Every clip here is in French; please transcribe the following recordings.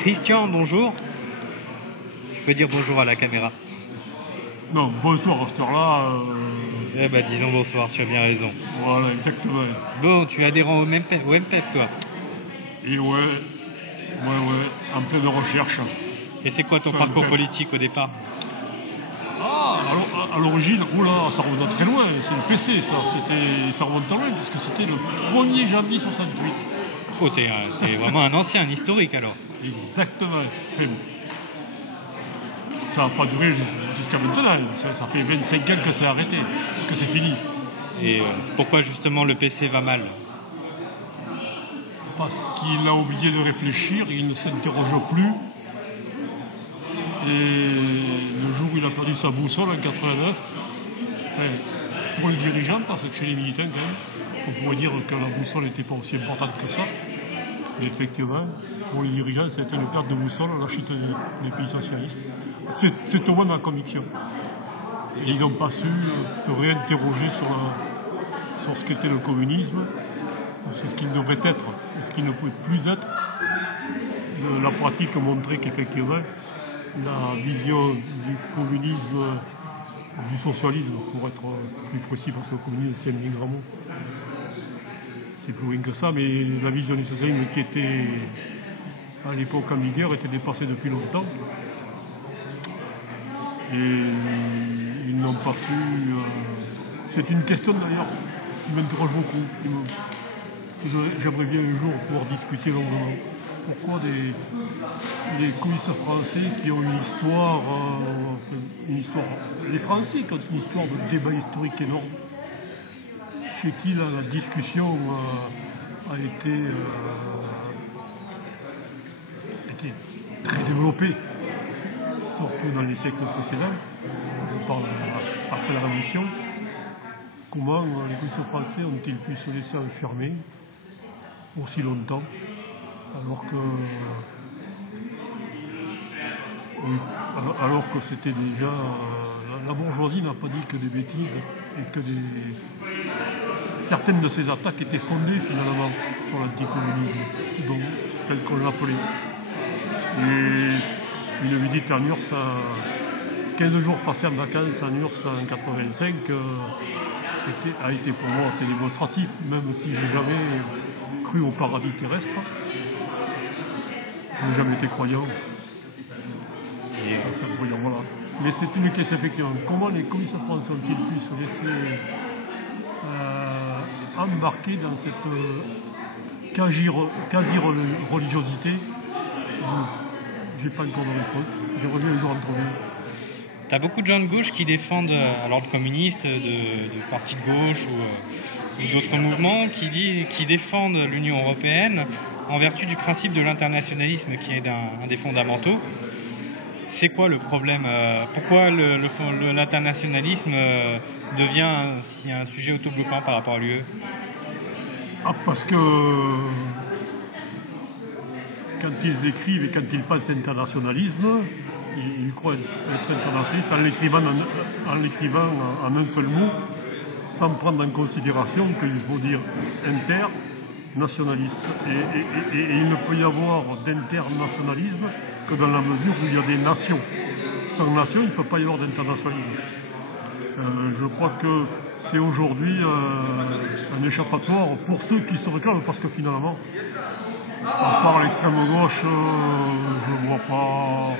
Christian, bonjour. Je peux dire bonjour à la caméra. Non, bonsoir à cette heure-là. Eh ben, disons bonsoir, tu as bien raison. Voilà, exactement. Bon, tu es adhérent au MPEP, toi. Et ouais, en pleine recherche. Et c'est quoi ton Sur parcours MPEP. politique au départ? Ah, à l'origine, oula, ça remonte très loin. C'est le PC, ça. Ça remonte loin, puisque c'était le 1er janvier 68. Oh, t'es vraiment un ancien, un historique alors. Exactement. Mais bon. Ça n'a pas duré jusqu'à maintenant. Ça fait 25 ans que c'est arrêté, que c'est fini. Et pourquoi justement le PC va mal? Parce qu'il a oublié de réfléchir, il ne s'interroge plus. Et le jour où il a perdu sa boussole en 89, pour le dirigeant, parce que chez les militants, quand même, on pourrait dire que la boussole n'était pas aussi importante que ça. Mais effectivement, pour les dirigeants, ça a été une perte de boussole, la chute des pays socialistes. C'est au moins ma conviction. Et ils n'ont pas su se réinterroger sur ce qu'était le communisme, c'est ce qu'il devrait être, ce qu'il ne pouvait plus être. La pratique montrait qu'effectivement, la vision du communisme, du socialisme, pour être plus précis, parce que le communisme c'est un bien grand mot, c'est plus loin que ça, mais la vision du socialisme qui était à l'époque en vigueur était dépassée depuis longtemps. Et ils n'ont pas su. C'est une question d'ailleurs qui m'interroge beaucoup. J'aimerais bien un jour pouvoir discuter longuement. Pourquoi des communistes français qui ont une histoire, les Français qui ont une histoire de débat historique énorme, chez qui la discussion a été très développée, surtout dans les siècles précédents, je parle après la Révolution. Comment les communistes français ont-ils pu se laisser enfermer aussi longtemps, alors que c'était déjà... la bourgeoisie n'a pas dit que des bêtises et que certaines de ces attaques étaient fondées finalement sur l'anticommunisme, donc tel qu'on l'appelait. Et une visite à Nurs, 15 jours passés en vacances à Nurs en 85, a été pour moi assez démonstratif, même si j'ai jamais cru au paradis terrestre. Je n'ai jamais été croyant. Voilà. Mais c'est une question effectivement. Comment les communistes français ont-ils pu se laisser embarquer dans cette quasi-religiosité? J'ai pas encore de réponse. J'aimerais bien un jour en trouver. T'as beaucoup de gens de gauche qui défendent l'ordre communiste, de partis de gauche ou d'autres mouvements qui défendent l'Union européenne en vertu du principe de l'internationalisme qui est un des fondamentaux. C'est quoi le problème? Pourquoi l'internationalisme devient un sujet autobloquant par rapport à l'UE? Parce que quand ils écrivent et quand ils pensent internationalisme, ils croient être internationalistes en l'écrivant en un seul mot, sans prendre en considération qu'il faut dire internationaliste. Et il ne peut y avoir d'internationalisme que dans la mesure où il y a des nations. Sans nation, il ne peut pas y avoir d'internationalisme. Je crois que c'est aujourd'hui un échappatoire pour ceux qui se réclament, parce que finalement, à part l'extrême gauche, je ne vois pas,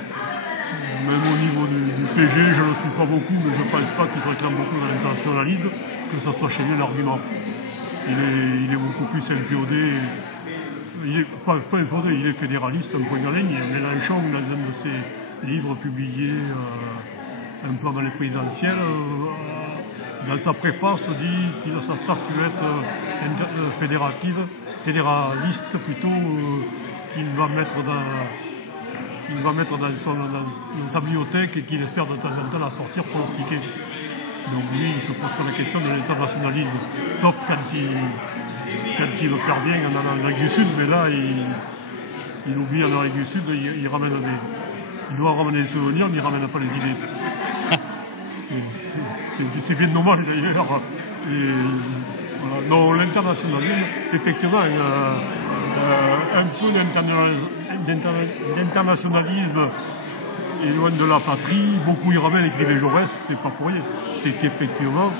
même au niveau du PG, je ne le suis pas beaucoup, mais je ne pense pas qu'il se réclame beaucoup de l'internationalisme, que ce soit chez lui l'argument. Il est beaucoup plus inféodé, pas inféodé, il est fédéraliste, un point de la ligne. Mélenchon, dans un de ses livres publiés un peu avant les présidentielles, dans sa préface, dit qu'il a sa statuette fédéraliste plutôt, qu'il va mettre dans sa bibliothèque et qu'il espère de temps en temps la sortir pour l'expliquer. Donc lui, il ne se pose pas la question de l'internationalisme, sauf quand il le perd bien en Amérique du Sud, mais là, il oublie en Amérique du Sud, il doit ramener les souvenirs, mais il ne ramène pas les idées. C'est bien dommage d'ailleurs. Non, l'internationalisme, effectivement, un peu l'internationalisme est loin de la patrie. Beaucoup y ramènent, écrivait Jaurès, c'est pas pour rien. C'est qu'effectivement,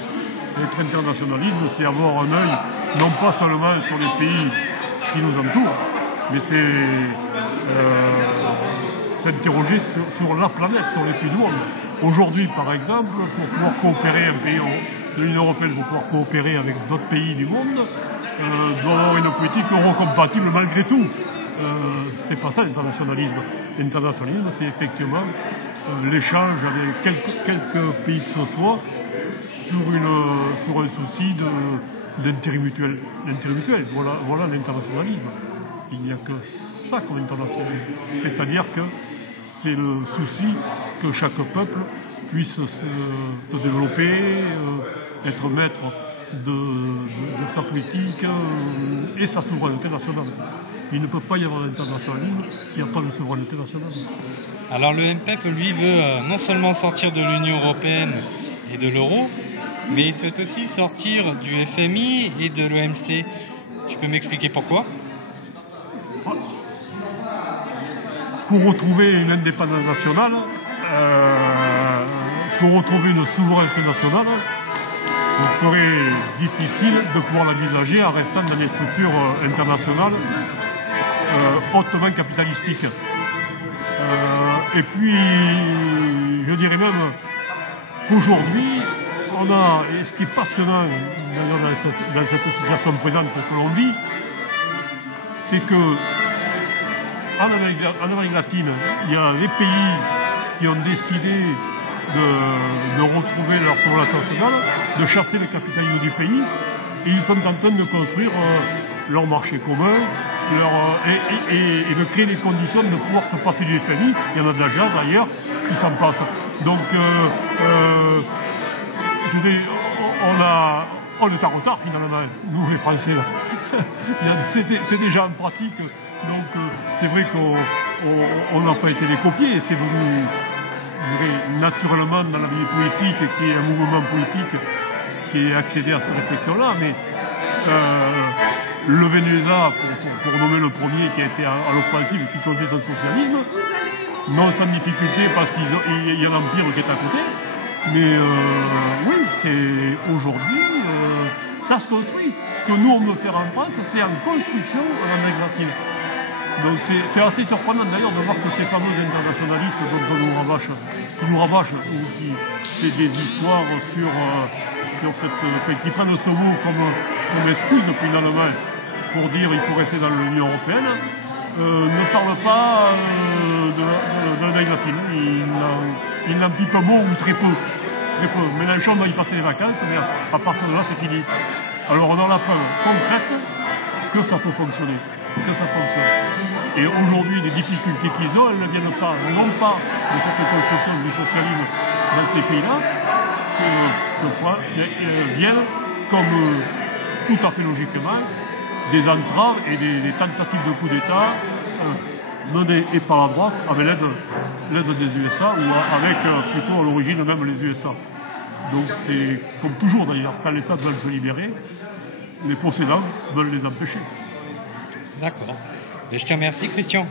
être internationalisme, c'est avoir un œil, non pas seulement sur les pays qui nous entourent, mais c'est s'interroger sur la planète, sur les pays du monde. Aujourd'hui, par exemple, pour pouvoir coopérer, un pays de l'Union européenne, pour pouvoir coopérer avec d'autres pays du monde, doit avoir une politique eurocompatible malgré tout. C'est pas ça l'internationalisme. L'internationalisme, c'est effectivement l'échange avec quelques pays que ce soit sur un souci d'intérêt mutuel. Voilà l'internationalisme. Il n'y a que ça comme internationalisme. C'est-à-dire que c'est le souci que chaque peuple puisse se développer, être maître de sa politique et sa souveraineté nationale. Il ne peut pas y avoir d'internationalisme s'il n'y a pas de souveraineté nationale. Alors le MPEP, lui, veut non seulement sortir de l'Union européenne et de l'euro, mais il souhaite aussi sortir du FMI et de l'OMC. Tu peux m'expliquer pourquoi ? Pour retrouver une indépendance nationale, pour retrouver une souveraineté nationale, il serait difficile de pouvoir l'envisager en restant dans des structures internationales hautement capitalistiques. Et puis, je dirais même qu'aujourd'hui, on a, et ce qui est passionnant dans cette situation présente que l'on vit, c'est que en Amérique latine, il y a les pays qui ont décidé de retrouver leur souveraineté nationale, de chasser le capitalisme du pays, et ils sont en train de construire leur marché commun et de créer les conditions de pouvoir se passer du FMI. Il y en a déjà d'ailleurs qui s'en passent. Donc, on est en retard finalement, nous les Français. C'est déjà en pratique, donc c'est vrai qu'on n'a pas été les copier, c'est venu naturellement dans la vie politique, qui est un mouvement politique qui est accédé à cette réflexion-là, mais le Venezuela, pour nommer le premier qui a été à l'offensive et qui construit son socialisme, non sans difficulté parce qu'il y a l'Empire qui est à côté, mais oui, c'est aujourd'hui, ça se construit. Ce que nous on veut faire en France, c'est en construction en Amérique latine. Donc c'est assez surprenant d'ailleurs de voir que ces fameux internationalistes dont on nous rabâchent, ou qui fait des histoires sur cette, qui prennent ce mot comme excuse finalement pour dire il faut rester dans l'Union européenne, ne parlent pas de l'Amérique latine. Ils n'en pipent mot ou très peu. Mélenchon doit y passer les vacances, mais à partir de là c'est fini. Alors on a la preuve concrète que ça peut fonctionner. Et aujourd'hui, les difficultés qu'ils ont, elles ne viennent pas, non pas de cette construction du socialisme dans ces pays-là, viennent comme tout à fait logiquement des entraves et des tentatives de coup d'État menées et par la droite avec l'aide des USA ou avec plutôt à l'origine même les USA. Donc c'est comme toujours d'ailleurs, quand les peuples veulent se libérer, les possédants veulent les empêcher. D'accord. Et je te remercie, Christian.